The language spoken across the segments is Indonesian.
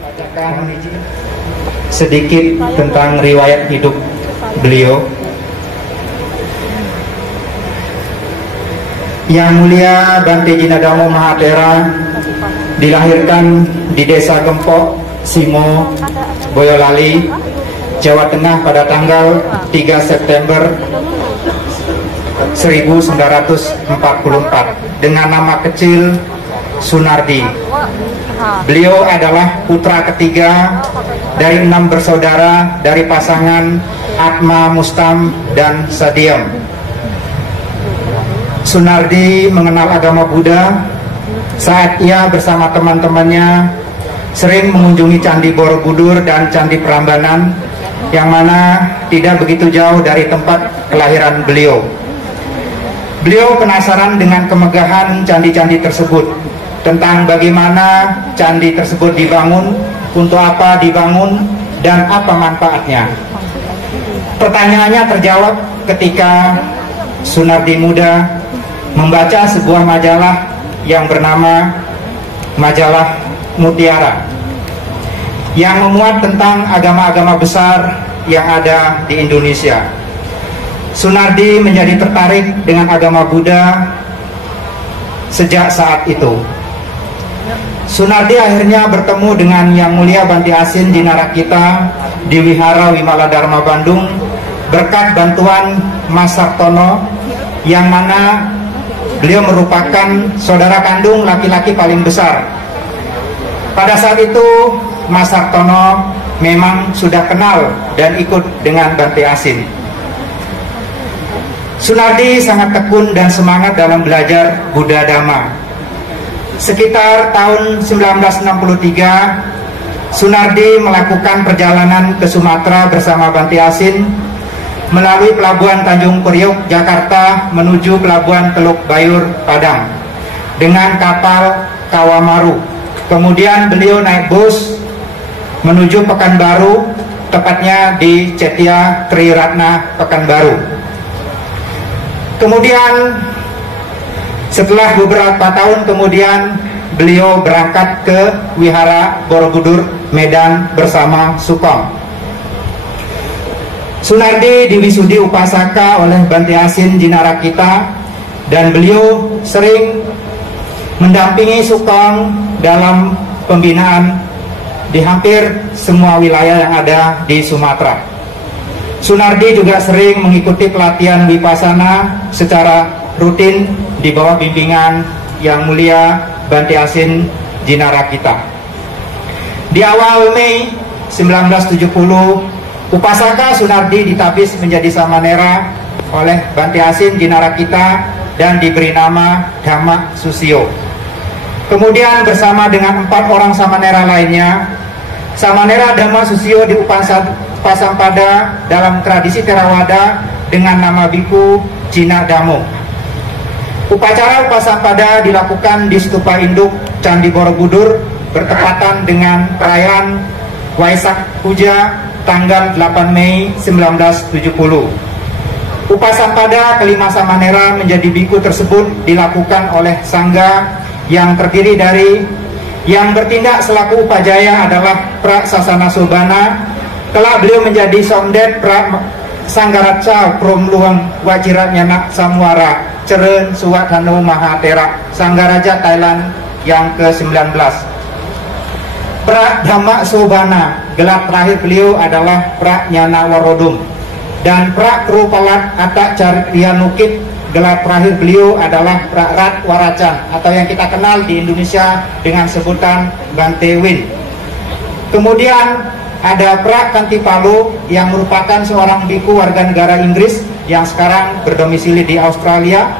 bacakan sedikit tentang riwayat hidup beliau. Yang Mulia Bante Jinadamo Mahatera dilahirkan di Desa Gempok, Simo, Boyolali, Jawa Tengah pada tanggal 3 September 1944 dengan nama kecil Sunardi. Beliau adalah putra ketiga dari 6 bersaudara dari pasangan Atma Mustam dan Sadiem. Sunardi mengenal agama Buddha saat ia bersama teman-temannya sering mengunjungi Candi Borobudur dan Candi Prambanan yang mana tidak begitu jauh dari tempat kelahiran beliau. Beliau penasaran dengan kemegahan candi-candi tersebut, tentang bagaimana candi tersebut dibangun, untuk apa dibangun, dan apa manfaatnya. Pertanyaannya terjawab ketika Sunardi muda membaca sebuah majalah yang bernama Majalah Mutiara yang memuat tentang agama-agama besar yang ada di Indonesia. Sunardi menjadi tertarik dengan agama Buddha sejak saat itu. Sunardi akhirnya bertemu dengan Yang Mulia Bante Asin Dinarakita di Wihara Wimala Dharma Bandung berkat bantuan Mas Sartono, yang mana beliau merupakan saudara kandung laki-laki paling besar. Pada saat itu Mas Sartono memang sudah kenal dan ikut dengan Bante Asin. Sunardi sangat tekun dan semangat dalam belajar Buddha Dhamma. Sekitar tahun 1963, Sunardi melakukan perjalanan ke Sumatera bersama Bante Asin melalui Pelabuhan Tanjung Priok, Jakarta menuju Pelabuhan Teluk Bayur, Padang dengan kapal Kawamaru. Kemudian beliau naik bus menuju Pekanbaru, tepatnya di Cetia Triratna Pekanbaru. Kemudian setelah beberapa tahun kemudian beliau berangkat ke Wihara Borobudur, Medan bersama Sukong. Sunardi diwisudi upasaka oleh Bante Asin Dinarakita dan beliau sering mendampingi Sukong dalam pembinaan di hampir semua wilayah yang ada di Sumatera. Sunardi juga sering mengikuti pelatihan Vipassana secara rutin di bawah bimbingan Yang Mulia Bante Asin Dinarakita. Di awal Mei 1970, upasaka Sunardi ditabis menjadi samanera oleh Bante Asin Dinarakita dan diberi nama Dhamma Susio. Kemudian bersama dengan 4 orang samanera lainnya, samanera Dhamma Susio dipasang pada dalam tradisi Theravada dengan nama Biku Cina Damo. Upacara upasampada dilakukan di stupa induk Candi Borobudur bertepatan dengan perayaan Waisak Puja tanggal 8 Mei 1970. Upasampada kelima samanera menjadi biku tersebut dilakukan oleh sangga yang terdiri dari yang bertindak selaku upajaya adalah Pra Sasana Sobana. Kelak beliau menjadi Somdet Pra Sanggaraca Promluang Wajiratnyana Samwara Ceren Suwadhano Mahatera Sanggaraja Thailand yang ke-19. Pra Dhamma Sobana, gelar terakhir beliau adalah Pra Nyana Warodum, dan Pra Krupalat Atak Caryanukit, gelar terakhir beliau adalah Pra Rat Waracan atau yang kita kenal di Indonesia dengan sebutan Bante Win. Kemudian ada Pra Kantipalo yang merupakan seorang biku warga negara Inggris yang sekarang berdomisili di Australia,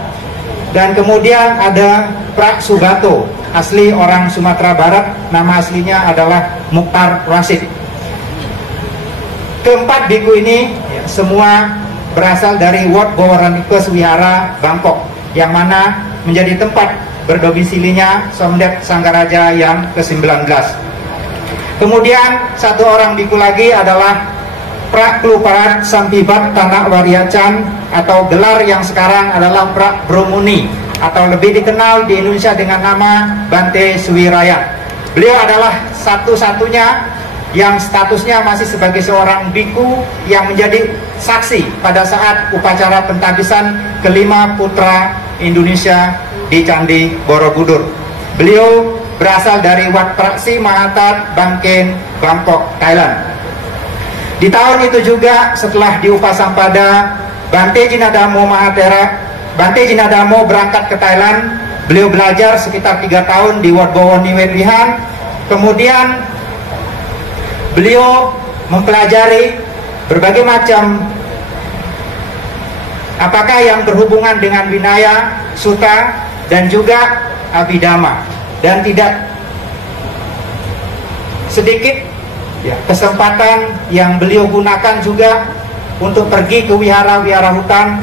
dan kemudian ada Pra Subato, asli orang Sumatera Barat, nama aslinya adalah Mukhtar Rasid. Keempat biku ini semua berasal dari Wat Bowaranikes Wihara, Bangkok, yang mana menjadi tempat berdomisilinya Somdet Sanggaraja yang ke-19. Kemudian satu orang biku lagi adalah Pra Kluparat Sampibat Tanak Wariacan, atau gelar yang sekarang adalah Pra Bromuni, atau lebih dikenal di Indonesia dengan nama Bante Suwiraya. Beliau adalah satu-satunya yang statusnya masih sebagai seorang biku yang menjadi saksi pada saat upacara pentabisan kelima putra Indonesia di Candi Borobudur. Beliau berasal dari Wat Praksi Mahathar Bangkeng, Bangkok, Thailand. Di tahun itu juga setelah diupasampada Bante Jinadamo Mahathera, Bante Jinadamo berangkat ke Thailand. Beliau belajar sekitar 3 tahun di Wat Bowen Niwet Wihan. Kemudian beliau mempelajari berbagai macam apakah yang berhubungan dengan Vinaya, Sutta, dan juga Abhidhamma. Dan tidak sedikit kesempatan yang beliau gunakan juga untuk pergi ke wihara-wihara hutan,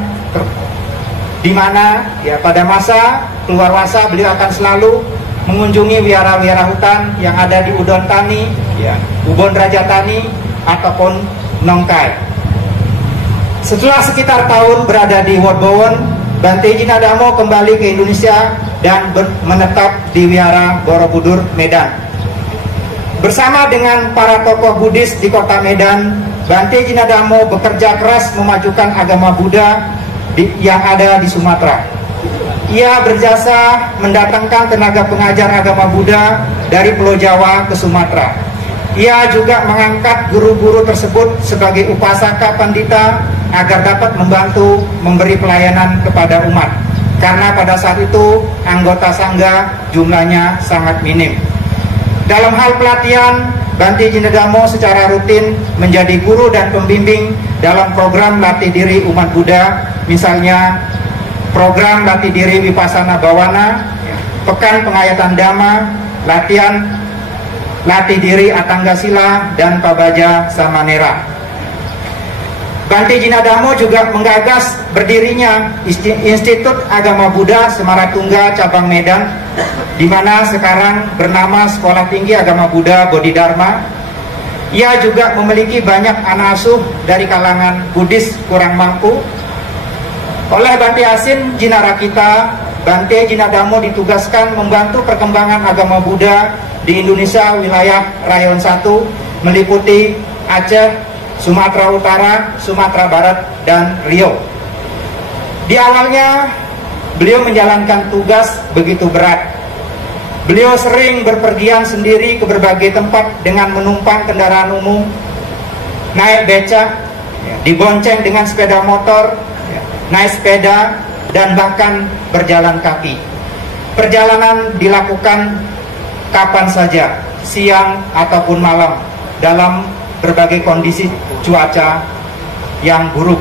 di mana pada masa keluar wasa beliau akan selalu mengunjungi wihara-wihara hutan yang ada di Udon Thani, Ubon Rajatani, ataupun Nong Khai. Setelah sekitar tahun berada di Wat Bowen, Bante Jinadamo kembali ke Indonesia dan menetap di wihara Borobudur, Medan. Bersama dengan para tokoh Buddhis di kota Medan, Bante Jinadamo bekerja keras memajukan agama Buddha yang ada di Sumatera. Ia berjasa mendatangkan tenaga pengajar agama Buddha dari Pulau Jawa ke Sumatera. Ia juga mengangkat guru-guru tersebut sebagai upasaka pandita agar dapat membantu memberi pelayanan kepada umat. Karena pada saat itu anggota sangga jumlahnya sangat minim. Dalam hal pelatihan, Bante Jinadamo secara rutin menjadi guru dan pembimbing dalam program latih diri umat Buddha, misalnya program latih diri Vipassana Bhawana, pekan pengayatan Dhamma, latihan latih diri Atangga Sila, dan Pabaja Samanera. Bante Jinadamo juga menggagas berdirinya Institut Agama Buddha Semaratungga Cabang Medan, di mana sekarang bernama Sekolah Tinggi Agama Buddha Bodhidharma. Ia juga memiliki banyak anak asuh dari kalangan Buddhis kurang mampu. Oleh Bante Asin Jinarakita, Bante Jinadamo ditugaskan membantu perkembangan agama Buddha di Indonesia wilayah Rayon 1, meliputi Aceh, Sumatera Utara, Sumatera Barat, dan Riau. Di awalnya, beliau menjalankan tugas begitu berat. Beliau sering berpergian sendiri ke berbagai tempat dengan menumpang kendaraan umum, naik becak, dibonceng dengan sepeda motor, naik sepeda, dan bahkan berjalan kaki. Perjalanan dilakukan kapan saja, siang ataupun malam, dalam berbagai kondisi cuaca yang buruk.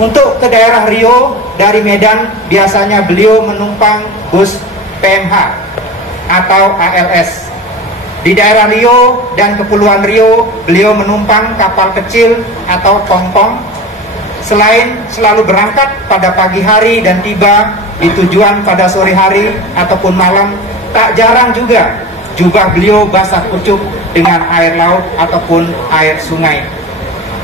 Untuk ke daerah Riau dari Medan, biasanya beliau menumpang bus PMH atau ALS. Di daerah Riau dan Kepulauan Riau, beliau menumpang kapal kecil atau tongtong. Selain selalu berangkat pada pagi hari dan tiba di tujuan pada sore hari ataupun malam, tak jarang juga jubah beliau basah pucuk dengan air laut ataupun air sungai.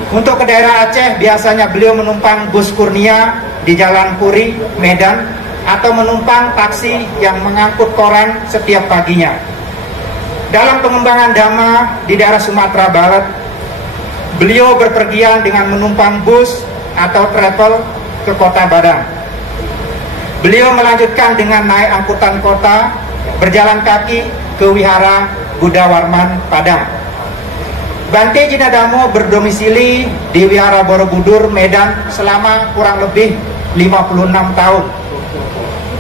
Untuk ke daerah Aceh, biasanya beliau menumpang bus Kurnia di Jalan Puri, Medan, atau menumpang taksi yang mengangkut koran setiap paginya. Dalam pengembangan Dhamma di daerah Sumatera Barat, beliau berpergian dengan menumpang bus atau travel ke kota Padang. Beliau melanjutkan dengan naik angkutan kota, berjalan kaki ke wihara Buddha Warman Padang. Bante Jinadamo berdomisili di wihara Borobudur, Medan selama kurang lebih 56 tahun.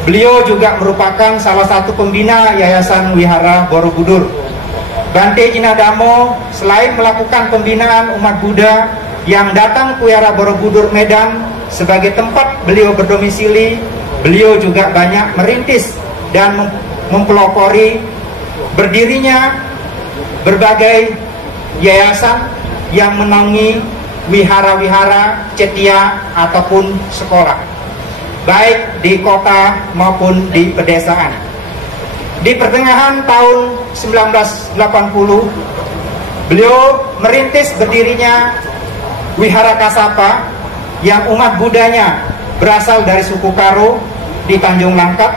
Beliau juga merupakan salah satu pembina Yayasan Wihara Borobudur. Bante Jinadamo selain melakukan pembinaan umat Buddha yang datang ke wihara Borobudur, Medan sebagai tempat beliau berdomisili, beliau juga banyak merintis dan mempelopori berdirinya berbagai yayasan yang menaungi wihara-wihara, cetia, ataupun sekolah, baik di kota maupun di pedesaan. Di pertengahan tahun 1980, beliau merintis berdirinya Wihara Kasapa yang umat Buddhanya berasal dari suku Karo di Tanjung Langkat.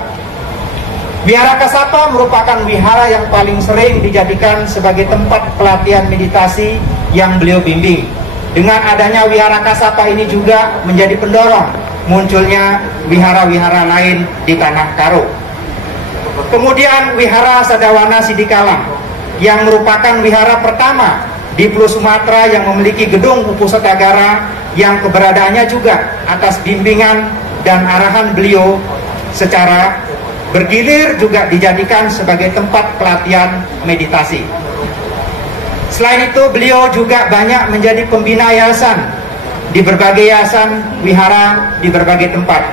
Wihara Kasapa merupakan wihara yang paling sering dijadikan sebagai tempat pelatihan meditasi yang beliau bimbing. Dengan adanya Wihara Kasapa ini juga menjadi pendorong munculnya wihara-wihara lain di Tanah Karo. Kemudian Wihara Sadawana Sidikalang yang merupakan wihara pertama di Pulau Sumatera yang memiliki gedung Upusatagara yang keberadaannya juga atas bimbingan dan arahan beliau secara bergilir juga dijadikan sebagai tempat pelatihan meditasi. Selain itu beliau juga banyak menjadi pembina yayasan di berbagai yayasan wihara di berbagai tempat.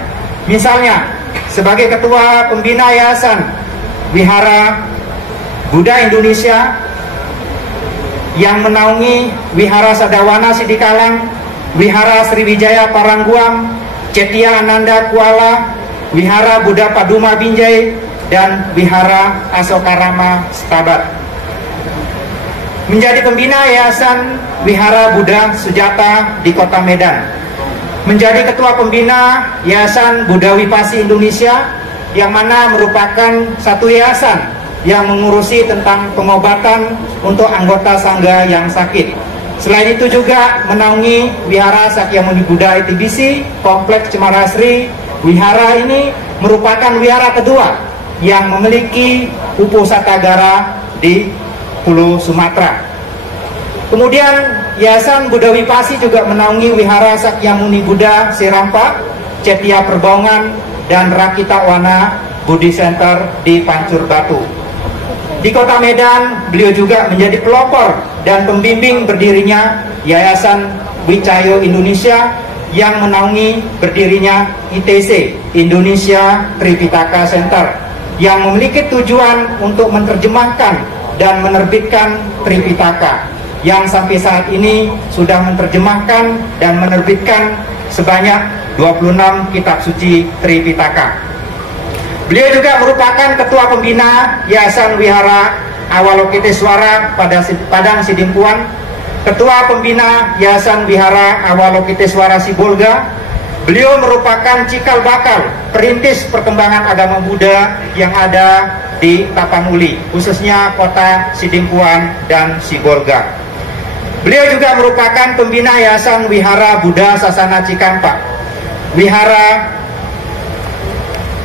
Misalnya sebagai ketua pembina yayasan Wihara Buddha Indonesia yang menaungi Wihara Sadawana Sidikalang, Wihara Sriwijaya Parangguam, Cetia Ananda Kuala, Wihara Buddha Paduma Binjai, dan Wihara Asokarama Setabat. Menjadi pembina Yayasan Wihara Buddha Sujata di Kota Medan. Menjadi ketua pembina Yayasan Buddha Wipasi Indonesia, yang mana merupakan satu yayasan yang mengurusi tentang pengobatan untuk anggota sangga yang sakit. Selain itu juga menaungi Wihara Sakyamuni Buddha ITBC, Kompleks Cemara Asri. Wihara ini merupakan wihara kedua yang memiliki Upusatagara di Pulau Sumatera. Kemudian Yayasan Buddha Wipasi juga menaungi Wihara Sakyamuni Buddha Serampa, Cetia Perbaungan, dan Rakita Wana Budi Center di Pancur Batu. Di Kota Medan, beliau juga menjadi pelopor dan pembimbing berdirinya Yayasan Wicayo Indonesia yang menaungi berdirinya ITC, Indonesia Tripitaka Center, yang memiliki tujuan untuk menerjemahkan dan menerbitkan Tripitaka, yang sampai saat ini sudah menerjemahkan dan menerbitkan sebanyak 26 kitab suci Tripitaka. Beliau juga merupakan ketua pembina Yayasan Wihara Awalokiteswara pada Padang Sidimpuan, ketua pembina Yayasan Wihara Awalokiteswara Sibolga. Beliau merupakan cikal bakal perintis perkembangan agama Buddha yang ada di Tapanuli, khususnya kota Sidimpuan dan Sibolga. Beliau juga merupakan pembina Yayasan Wihara Buddha Sasana Cikampa, Wihara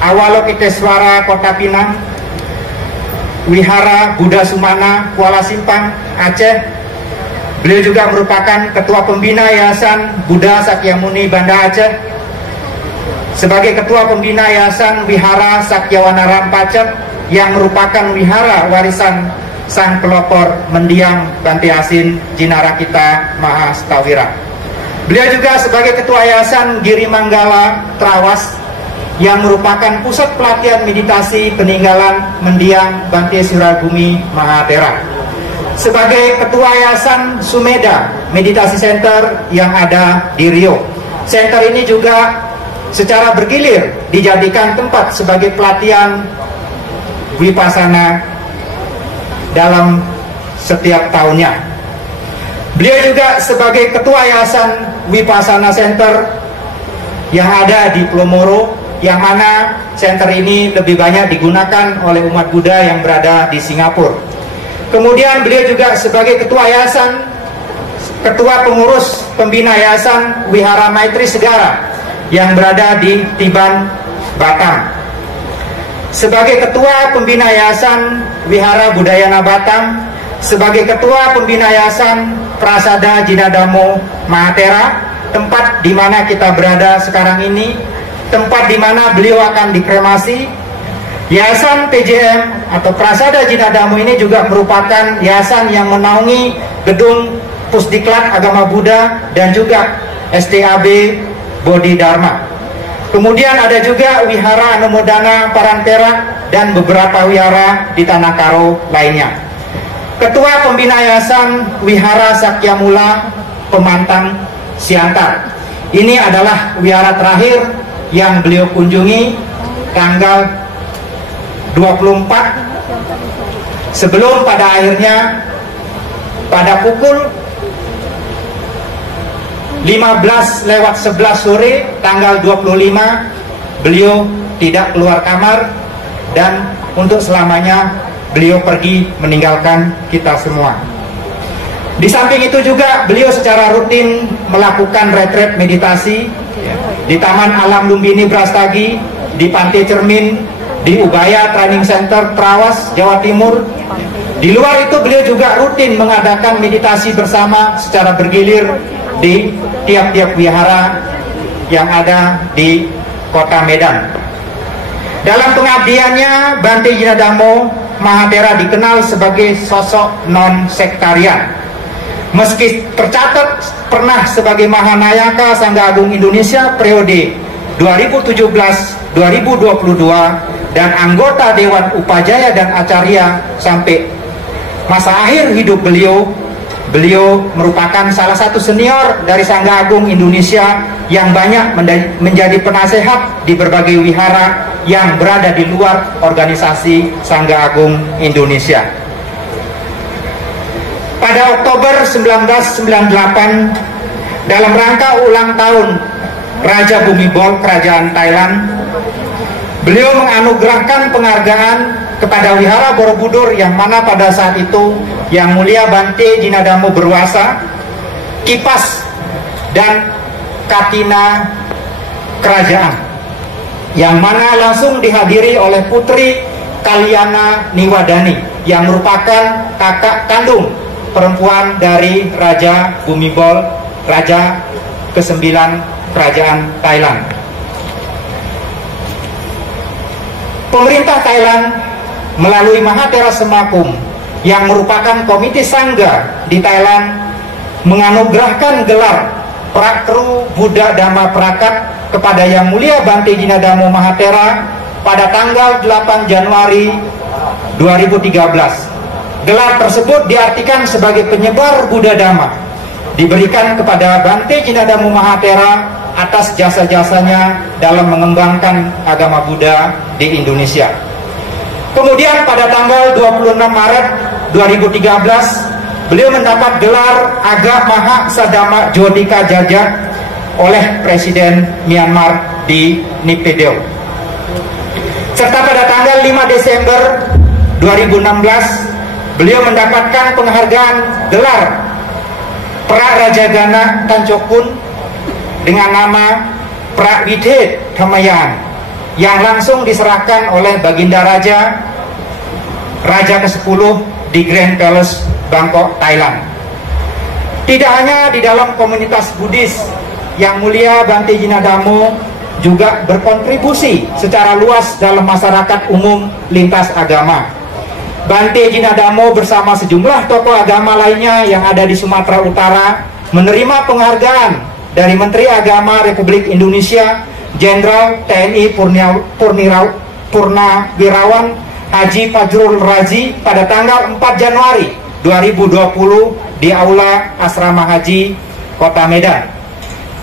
Awalokiteswara Kota Pinang, Wihara Buddha Sumana Kuala Simpang, Aceh. Beliau juga merupakan ketua pembina Yayasan Buddha Sakyamuni Banda Aceh, sebagai ketua pembina Yayasan Wihara Sakyawana Rampacet yang merupakan wihara warisan sang pelopor mendiang Bante Asin Jinarakita Mahastawira. Beliau juga sebagai ketua Yayasan Giri Manggala Trawas yang merupakan pusat pelatihan meditasi peninggalan mendiang Bante Surabumi Mahatera. Sebagai ketua Yayasan Sumeda Meditasi Center yang ada di Rio. Center ini juga secara bergilir dijadikan tempat sebagai pelatihan Vipassana dalam setiap tahunnya. Beliau juga sebagai ketua Yayasan Vipassana Center yang ada di Pulau Moro, yang mana center ini lebih banyak digunakan oleh umat Buddha yang berada di Singapura. Kemudian beliau juga sebagai ketua Yayasan, ketua pengurus pembina Yayasan Wihara Maitri Segara yang berada di Tiban, Batam. Sebagai ketua pembina Yayasan Wihara Budayana Batam, sebagai ketua pembina Yayasan Prasada Jinadamo Mahatera, tempat di mana kita berada sekarang ini, tempat di mana beliau akan dikremasi. Yayasan PJM atau Prasada Jinadamo ini juga merupakan yayasan yang menaungi gedung Pusdiklat Agama Buddha dan juga STAB Bodhi Dharma. Kemudian ada juga Wihara Anumodana Parantera dan beberapa wihara di Tanah Karo lainnya. Ketua pembina Yayasan Wihara Sakyamula Pemantang Siantar. Ini adalah wihara terakhir yang beliau kunjungi tanggal 24 sebelum pada akhirnya pada pukul 15:11 sore tanggal 25 beliau tidak keluar kamar dan untuk selamanya beliau pergi meninggalkan kita semua. Di samping itu juga beliau secara rutin melakukan retret meditasi di Taman Alam Lumbini Brastagi, di Pantai Cermin, di Ubaya Training Center Trawas, Jawa Timur. Di luar itu beliau juga rutin mengadakan meditasi bersama secara bergilir di tiap-tiap wihara yang ada di Kota Medan. Dalam pengabdiannya, Bante Jinadamo Mahathera dikenal sebagai sosok non-sektarian. Meski tercatat pernah sebagai Mahanayaka Sangga Agung Indonesia periode 2017-2022 dan anggota Dewan Upajaya dan Acarya sampai masa akhir hidup beliau merupakan salah satu senior dari Sangga Agung Indonesia yang banyak menjadi penasehat di berbagai wihara yang berada di luar organisasi Sangga Agung Indonesia. Pada Oktober 1998, dalam rangka ulang tahun Raja Bhumibol Kerajaan Thailand, beliau menganugerahkan penghargaan kepada Wihara Borobudur yang mana pada saat itu Yang Mulia Bante Jinadamo Berwasa, kipas dan katina kerajaan, yang mana langsung dihadiri oleh Putri Kalyana Niwadani yang merupakan kakak kandung perempuan dari Raja Bhumibol, Raja ke-9 Kerajaan Thailand. Pemerintah Thailand melalui Mahathera Semakum yang merupakan komite sangga di Thailand menganugerahkan gelar Prakru Buddha Dhamma Prakat kepada Yang Mulia Bante Jinadamo Mahathera pada tanggal 8 Januari 2013. Gelar tersebut diartikan sebagai penyebar Buddha Dhamma, diberikan kepada Bante Jinadamo Mahathera atas jasa-jasanya dalam mengembangkan agama Buddha di Indonesia. Kemudian pada tanggal 26 Maret 2013, beliau mendapat gelar Aga Maha Sadama Jodika Jajak oleh Presiden Myanmar di Naypyidaw. Serta pada tanggal 5 Desember 2016, beliau mendapatkan penghargaan gelar Pra-Rajagana Tancokun dengan nama Prawidhet Thamayan yang langsung diserahkan oleh Baginda Raja ke-10 di Grand Palace Bangkok, Thailand. Tidak hanya di dalam komunitas Buddhis, Yang Mulia Bante Jinadamo juga berkontribusi secara luas dalam masyarakat umum lintas agama. Bante Jinadamo bersama sejumlah tokoh agama lainnya yang ada di Sumatera Utara menerima penghargaan dari Menteri Agama Republik Indonesia Jenderal TNI Purnawirawan Haji Fajrul Razi pada tanggal 4 Januari 2020 di Aula Asrama Haji Kota Medan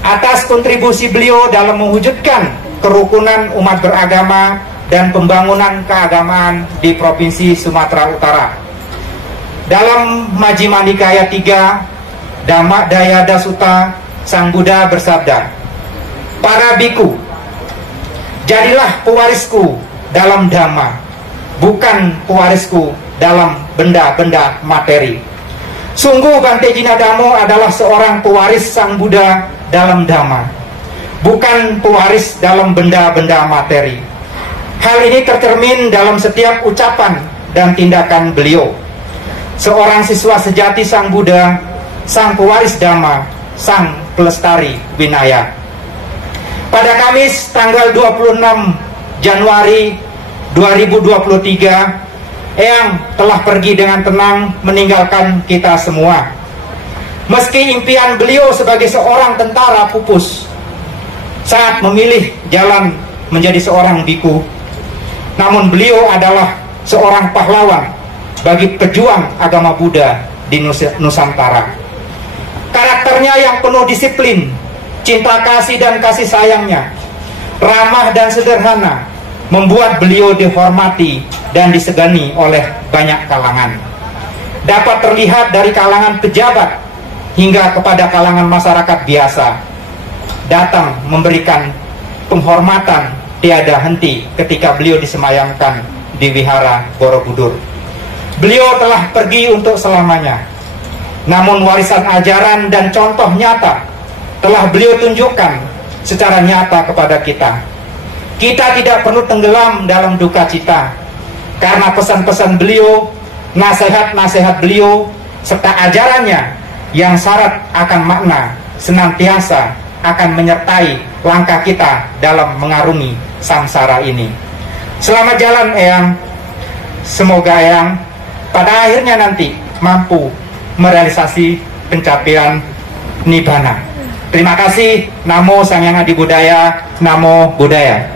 atas kontribusi beliau dalam mewujudkan kerukunan umat beragama dan pembangunan keagamaan di Provinsi Sumatera Utara. Dalam Majjhima Nikaya 3 Dhamma Dayada Sutta, Sang Buddha bersabda, "Para biku, jadilah pewarisku dalam dhamma, bukan pewarisku dalam benda-benda materi." Sungguh Bante Jinadamo adalah seorang pewaris Sang Buddha dalam dhamma, bukan pewaris dalam benda-benda materi. Hal ini tercermin dalam setiap ucapan dan tindakan beliau. Seorang siswa sejati Sang Buddha, sang pewaris dhamma, sang pelestari winaya. Pada Kamis tanggal 26 Januari 2023, Eyang telah pergi dengan tenang meninggalkan kita semua. Meski impian beliau sebagai seorang tentara pupus saat memilih jalan menjadi seorang biku, namun beliau adalah seorang pahlawan bagi pejuang agama Buddha di Nusantara. Karakternya yang penuh disiplin, cinta kasih dan kasih sayangnya, ramah dan sederhana, membuat beliau dihormati dan disegani oleh banyak kalangan. Dapat terlihat dari kalangan pejabat hingga kepada kalangan masyarakat biasa, datang memberikan penghormatan tiada henti ketika beliau disemayamkan di Wihara Borobudur. Beliau telah pergi untuk selamanya. Namun warisan ajaran dan contoh nyata telah beliau tunjukkan secara nyata kepada kita. Kita tidak perlu tenggelam dalam duka cita, karena pesan-pesan beliau, nasihat-nasihat beliau, serta ajarannya yang syarat akan makna senantiasa akan menyertai langkah kita dalam mengarungi samsara ini. Selamat jalan Eyang. Semoga Eyang pada akhirnya nanti mampu merealisasi pencapaian Nibbana. Terima kasih. Namo Sang Hyang Adi Budaya. Namo Buddhaya.